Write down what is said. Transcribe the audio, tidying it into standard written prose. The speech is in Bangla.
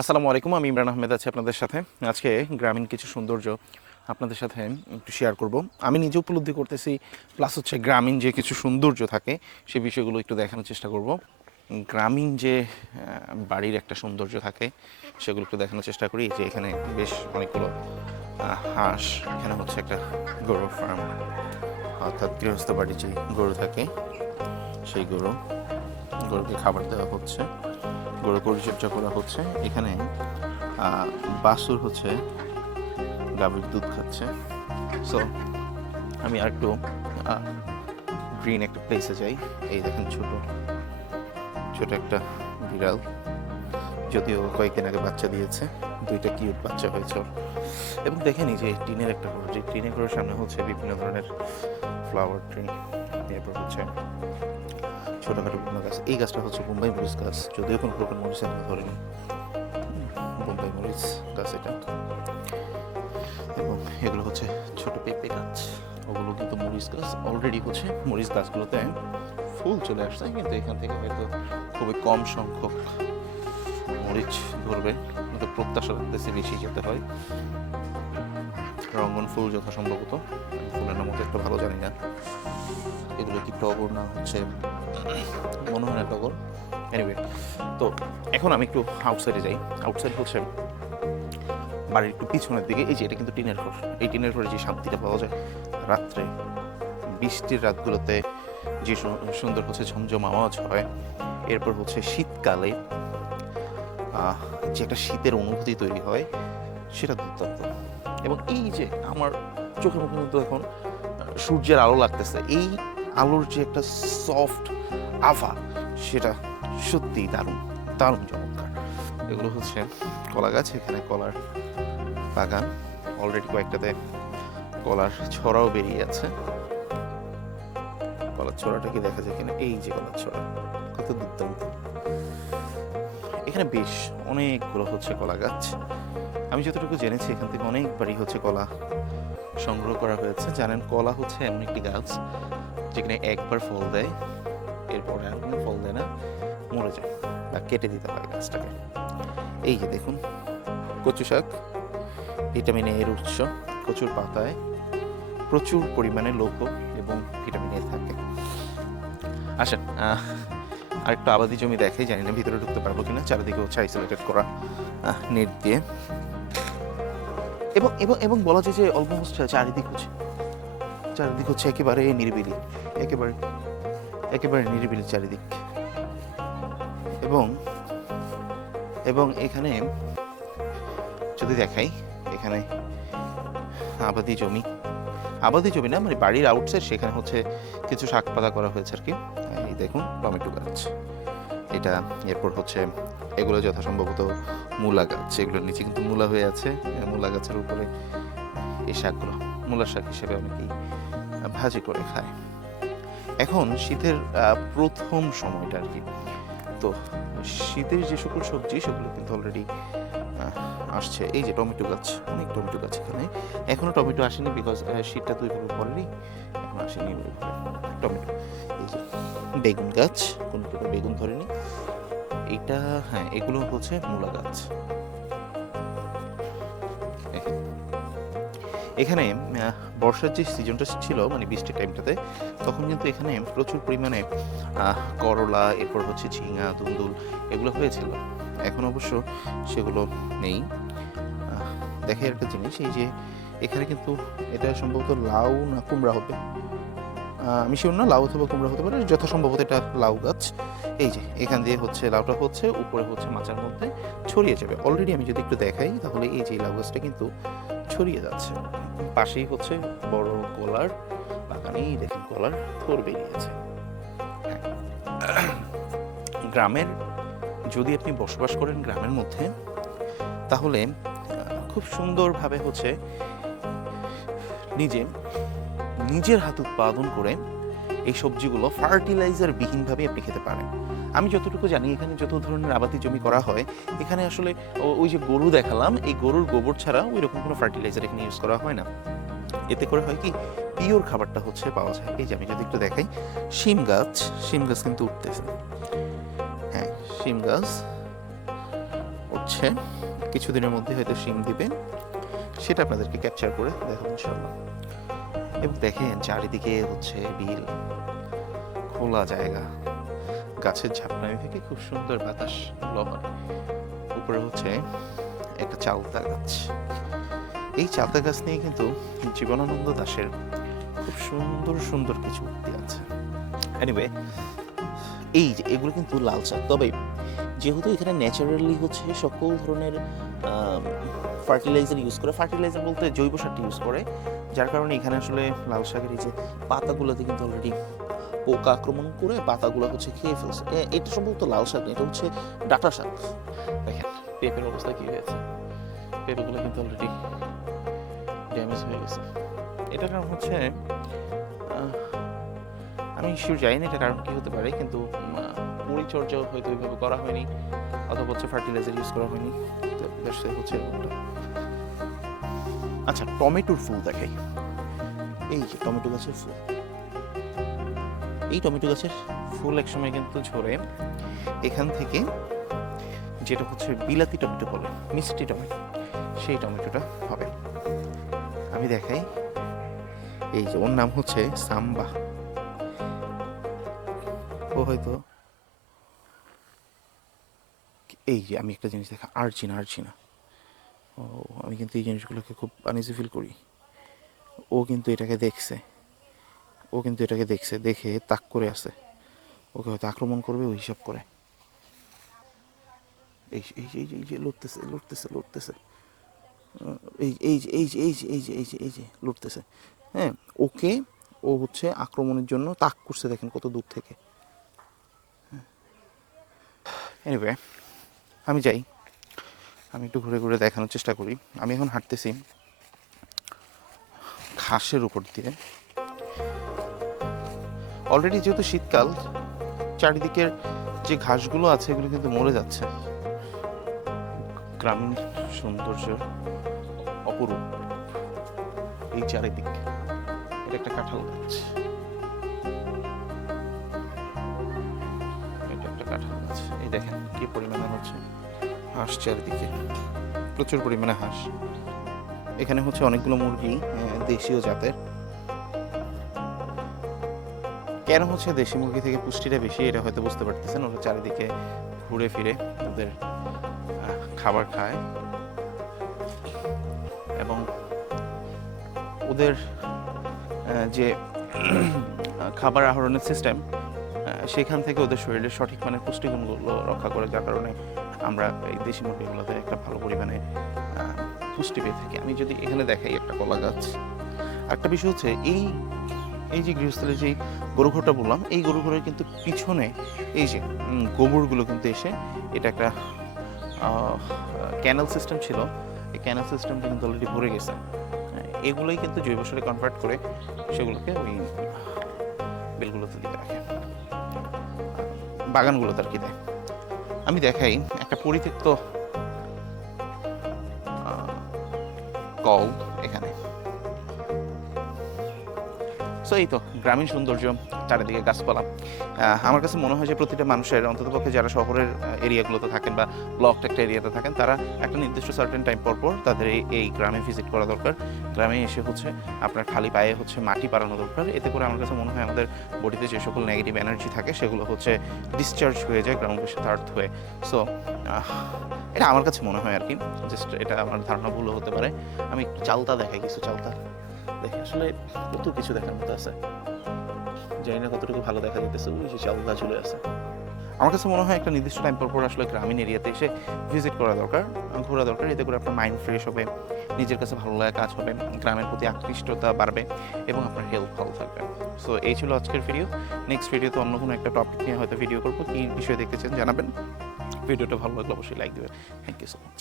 আসসালামু আলাইকুম, আমি ইমরান আহমেদ আছি আপনাদের সাথে। আজকে গ্রামীণ কিছু সৌন্দর্য আপনাদের সাথে একটু শেয়ার করব। আমি নিজে উপলব্ধি করতেছি, প্লাস হচ্ছে গ্রামীণ যে কিছু সৌন্দর্য থাকে সেই বিষয়গুলো একটু দেখানোর চেষ্টা করব। গ্রামীণ যে বাড়ির একটা সৌন্দর্য থাকে সেগুলো একটু দেখানোর চেষ্টা করি। যে এখানে বেশ অনেকগুলো হাঁস, এখানে হচ্ছে একটা গরুর ফার্ম, অর্থাৎ গৃহস্থ বাড়ির যে গরু থাকে সেই গরুকে খাবার দেওয়া হচ্ছে, গরু পরিচর্যা করা হচ্ছে। এখানে বাছুর হচ্ছে গাভীর দুধ খাচ্ছে। সো আমি আর একটু গ্রিন একটা প্লেসে যাই। এই দেখেন ছোট ছোট একটা বিড়াল, যদিও কয়েকদিন আগে বাচ্চা দিয়েছে, দুইটা কিউট বাচ্চা হয়েছে ওর। এবং দেখেন এই যে টিনের একটা ঘর, যে টিনের ঘরের সামনে হচ্ছে বিভিন্ন ধরনের ফ্লাওয়ার ট্রি, এরপর হচ্ছে ছোটোখাটো বিভিন্ন গাছ। এই গাছটা হচ্ছে বোম্বাই মরিচ গাছ, যদিও কোনো প্রকার মরিচ আমি ধরিনি, বোম্বাই মরিচ গাছ এটা। এবং এগুলো হচ্ছে ছোট পেঁপে গাছ, ওগুলো কিন্তু মরিচ গাছ। অলরেডি হচ্ছে মরিচ গাছগুলোতে ফুল চলে আসছে, কিন্তু এখান থেকে হয়তো খুবই কম সংখ্যক মরিচ ধরবে, কিন্তু প্রত্যাশা রাখতেছে বেশি যেতে হয়। রঙ্গন ফুল যথাসম্ভবত, ফুলের নাম মতো একটু ভালো জানি না, এগুলো কি টগর না হচ্ছে মনে হয় না টগর। এনিওয়ে, তো এখন আমি একটু আউটসাইডে যাই। আউটসাইড হচ্ছে বাড়ির একটু পিছনের দিকে। এই যে এটা কিন্তু টিনের ঘর, এই টিনের ঘরে যে শান্তিটা পাওয়া যায় রাত্রে, বৃষ্টির রাতগুলোতে যে সুন্দর হচ্ছে ঝমঝম আওয়াজ হয়, এরপর হচ্ছে শীতকালে যে একটা শীতের অনুভূতি তৈরি হয়, সেটা দুর্দান্ত। এবং এই যে আমার চোখের মুখে কিন্তু এখন সূর্যের আলো লাগতেছে, এই আলোর যে একটা সফট আভা, সেটা সত্যিই দারুণ দারুণ চমৎকার। এগুলো হচ্ছে কলা গাছ, এখানে কলার বাগান, অলরেডি কয়েকটাতে কলার ছড়াও বেরিয়ে আছে। কলার ছড়াটা কি দেখা যায় কিনা, এই যে কলার ছড়া, কত দুর্দান্ত। এখানে বেশ অনেকগুলো হচ্ছে কলা গাছ। আমি যতটুকু জেনেছি এখান থেকে অনেকবারই হচ্ছে কলা সংগ্রহ করা হয়েছে। জানেন, কলা হচ্ছে এমন একটি গাছ যেখানে একবার ফল দেয়, এরপরে আর কোনো ফল দেয় না, মরে যায় বা কেটে দিতে হয় গাছটাকে। এই যে দেখুন কচু শাক, ভিটামিন এর উৎস, কচুর পাতায় প্রচুর পরিমাণে লৌহ এবং ভিটামিন এ থাকে। আসেন আরেকটু আবাদি জমি দেখাই, জানি না ভিতরে ঢুকতে পারবো কিনা। চারিদিকে হচ্ছে আইসোলেটেড করা নেট দিয়ে, এবং এবং এবং বলা যায় যে অলমোস্ট চারিদিক হচ্ছে একেবারে নিরিবিলি, একেবারে একেবারে নিরিবিলি চারিদিক। এবং এবং এখানে যদি দেখাই, এখানে আবাদি জমি না, মানে বাড়ির আউটসাইড, সেখানে হচ্ছে কিছু শাক পাতা করা হয়েছে আর কি। এই দেখুন টমেটো গাছ এটা, এরপর হচ্ছে এগুলো যথাসম্ভবত মূলা গাছ, এগুলোর নিচে কিন্তু মূলা হয়ে আছে। মূলা গাছের উপরে এই শাকগুলো মূলার শাক হিসেবে অনেকেই ভাজি করে খায়। এখন শীতের প্রথম সময়টা আর কি, তো শীতের যে সকল সবজি সেগুলো কিন্তু অলরেডি আসছে। এই যে টমেটো গাছ, অনেক টমেটো গাছ এখানে, এখনো টমেটো আসেনি, বিকজ শীতটা তো ওইভাবে পড়েনি, এখন আসেনি ওইভাবে টমেটো। এই যে বেগুন গাছ, কোনো প্রকার বেগুন ধরেনি এইটা। হ্যাঁ, এগুলো হচ্ছে মূলা গাছ। এখানে বর্ষার যে সিজনটা ছিল, মানে বৃষ্টির টাইমটাতে, তখন কিন্তু এখানে প্রচুর পরিমাণে করলা, এরপর হচ্ছে ঝিঙা, দুন্দুল এগুলো হয়েছিল। এখন অবশ্য সেগুলো নেই। দেখে একটা জিনিস, এই যে এখানে কিন্তু এটা সম্ভবত লাউ না কুমড়া হবে, আমি শিওর না, লাউ অথবা কুমড়া হতে পারে, যথাসম্ভবত এটা লাউ গাছ। এই যে এখান দিয়ে হচ্ছে লাউটা হচ্ছে উপরে হচ্ছে মাচার মধ্যে ছড়িয়ে যাবে। অলরেডি আমি যদি একটু দেখাই, তাহলে এই যে লাউ গাছটা কিন্তু ছড়িয়ে যাচ্ছে। পাশেই হচ্ছে বড় কলার বাগানেই দেখেন কলার থোর বেরিয়েছে। গ্রামের, যদি আপনি বসবাস করেন গ্রামের মধ্যে, তাহলে খুব সুন্দরভাবে হচ্ছে নিজের হাত উৎপাদন করে এই সবজিগুলো ফার্টিলাইজার বিহীনভাবে আপনি খেতে পারেন। আমি যতটুকু জানি, এখানে যত ধরনের আবাদি জমি করা হয়, এখানে আসলে ওই যে গরু দেখালাম, এই গরুর গোবর ছাড়া ওই রকম কোনো ফার্টিলাইজার এখানে ইউজ করা হয় না। এতে করে হয় কি, পিওর খাবারটা হচ্ছে পাওয়া যায়। এই যে আমি যদি একটু দেখাই, শিম গাছ কিন্তু উঠতেছে। হ্যাঁ, শিম গাছ হচ্ছে কিছুদিনের মধ্যে হয়তো শিম দিবে, সেটা আপনাদেরকে ক্যাপচার করে দেখাবো ইনশাআল্লাহ। এবং দেখেন চারিদিকে হচ্ছে বিল, খোলা জায়গা, গাছের ঝাপনানি থেকে খুব সুন্দর বাতাস লহর। উপরে হচ্ছে একটা চালতা গাছ। এই চালতা গাছ নিয়ে কিন্তু জীবনানন্দ দাশের খুব সুন্দর সুন্দর কিছু উক্তি আছে। এনিওয়ে, এই যে এগুলো কিন্তু লাল শাক, তবে যেহেতু এখানে ন্যাচারালি হচ্ছে সকল ধরনের ফার্টিলাইজার ইউজ করে, ফার্টিলাইজার বলতে জৈব সারটি ইউজ করে, যার কারণে এখানে আসলে লাল শাকের এই যে পাতাগুলোতে কিন্তু অলরেডি পোকা আক্রমণ করে পাতাগুলো হচ্ছে খেয়ে ফেলছে। এটা সম্ভবত লাল শাক না, এটা হচ্ছে ডাঁটা শাক। দেখেন পেঁপের অবস্থা কি হয়েছে, পেঁপেগুলো কিন্তু অলরেডি ড্যামেজ হয়ে গেছে। এটার কারণ হচ্ছে আমি শিওর জানি না এটা কারণ কি হতে পারে, কিন্তু পরিচর্যা হয়তো ওইভাবে করা হয়নি, অথবা হচ্ছে ফার্টিলাইজার ইউজ করা হয়নি, হচ্ছে এরকমটা। আচ্ছা, টমেটোর ফুল দেখাই। এই যে টমেটো গাছের ফুল, এই টমেটো গাছের ফুল একসময় কিন্তু ঝরে এখান থেকে যেটা হচ্ছে বিলাতি টমেটো বলে, মিষ্টি টমেটো, সেই টমেটোটা হবে। আমি দেখাই, এই যে ওর নাম হচ্ছে সাম্বা। ও হয়তো এই যে আমি একটা জিনিস দেখা, আর্জিনা। ও, আমি কিন্তু এই জিনিসগুলোকে খুব আনইজি ফিল করি। ও কিন্তু এটাকে দেখছে, দেখে তাক করে আছে, ওকে হয়তো আক্রমণ করবে ওই হিসাব করে। এই এই এই এই যে লড়তেছে, এই যে লড়তেছে। হ্যাঁ, ওকে, ও হচ্ছে আক্রমণের জন্য তাক করছে, দেখেন কত দূর থেকে। এনিওয়ে, আমি যাই, আমি একটু ঘুরে ঘুরে দেখানোর চেষ্টা করি। আমি এখন হাঁটতেছি ঘাসের উপর দিয়ে। অলরেডি যেহেতু শীতকাল, চারিদিকের যে ঘাসগুলো আছে এগুলো কিন্তু মরে যাচ্ছে। গ্রামীণ সৌন্দর্য অপরূপ এই চারিদিক। এটা একটা কাঁঠাল গাছ, এটা একটা কাঁঠাল গাছ। এই দেখেন কি পরিমাণে হচ্ছে হাঁস, চারিদিকে প্রচুর পরিমাণে হাঁস। এখানে হচ্ছে অনেকগুলো মুরগি, দেশীয় জাতের। কেন হচ্ছে দেশি মুরগি থেকে পুষ্টিটা বেশি এটা হয়তো বুঝতে পারতেছেন। ওরা চারিদিকে ঘুরে ফিরে ওদের খাবার খায়, এবং ওদের যে খাবার আহরণের সিস্টেম, সেখান থেকে ওদের শরীরের সঠিক মানের পুষ্টিগুণগুলো রক্ষা করে, যার কারণে আমরা এই দেশি মুরগিগুলোতে একটা ভালো পরিমাণে পুষ্টি পেয়ে থাকি। আমি যদি এখানে দেখাই একটা কলা গাছ, একটা বিষয় হচ্ছে এই যে গৃহস্থলের যে গরু ঘরটা বললাম, এই গরু ঘরের কিন্তু পিছনে এই যে গোবরগুলো কিন্তু এসে, এটা একটা ক্যানেল সিস্টেম ছিল, এই ক্যানেল সিস্টেমটা কিন্তু অলরেডি ভরে গেছে। এগুলোই কিন্তু জৈব সারে কনভার্ট করে সেগুলোকে ওই বিলগুলোতে দিয়ে রাখে, বাগানগুলোতে আর কি দেয়। আমি দেখাই একটা পরিত্যক্ত কল এখানে। সো এই তো গ্রামীণ সৌন্দর্য, চারিদিকে গাছপালা। আমার কাছে মনে হয় যে প্রতিটা মানুষের, অন্ততপক্ষে যারা শহরের এরিয়াগুলোতে থাকেন বা ব্লকড একটা এরিয়াতে থাকেন, তারা একটা নির্দিষ্ট সার্টেন টাইম পর তাদের এই গ্রামে ভিজিট করা দরকার। গ্রামে এসে হচ্ছে আপনার খালি পায়ে হচ্ছে মাটি পাড়ানো দরকার। এতে করে আমার কাছে মনে হয় আমাদের বডিতে যে সকল নেগেটিভ এনার্জি থাকে সেগুলো হচ্ছে ডিসচার্জ হয়ে যায় গ্রাউন্ডের সাথে আর্থ হয়ে। সো এটা আমার কাছে মনে হয় আর কি, জাস্ট এটা আমার ধারণা ভুলও হতে পারে। আমি একটু চালতা দেখাই, কিছু চালতা দেখে আসলে কত কিছু দেখার মতো আছে, জানি না কতটুকু ভালো দেখা যেতেছে। ওই যে চালতা চলে আছে। আমার কাছে মনে হয় একটা নির্দিষ্ট টাইম পর আসলে গ্রামীণ এরিয়াতে এসে ভিজিট করা দরকার, ঘোরা দরকার। এতে করে আপনার মাইন্ড ফ্রেশ হবে, নিজের কাছে ভালো লাগা কাজ হবে, গ্রামের প্রতি আকৃষ্টতা বাড়বে, এবং আপনার হেলথ ভালো থাকবে। সো এই ছিল আজকের ভিডিও। নেক্সট ভিডিওতে অন্য কোনো একটা টপিক নিয়ে হয়তো ভিডিও করবো। কী বিষয় দেখতে চান জানাবেন। ভিডিওটা ভালো লাগলে অবশ্যই লাইক দেবেন। Thank you so much.